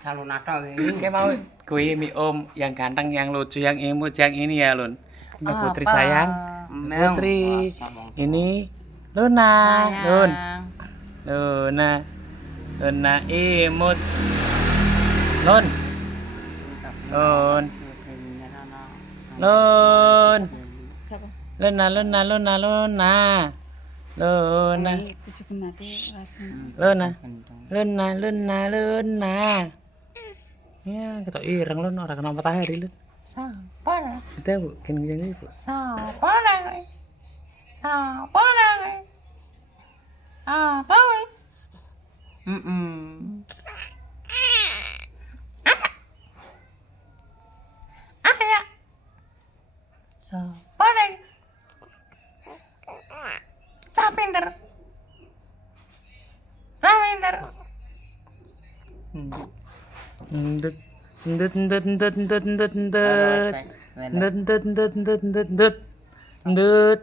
Calon nato ini. Kayak mau gue mi om yang ganteng, yang lucu, yang imut, yang ini ya Lun. Mbak Putri sayang. Putri. Ini Luna. Lun. Luna. Luna imut. Lun. Lun. Lun. Luna, Luna, Luna, Luna. Luna. Luna. Luna, Luna, Luna. Ya, kita ireng Lun, orang kena matahari Lun. Sapa? Kita bu, gini bu. Sapa nang? Sapa nang? Apa we? Ya. Sapa nang? Capinter. Capinter. Ndut ndut ndut ndut ndut ndut ndut ndut ndut ndut ndut ndut ndut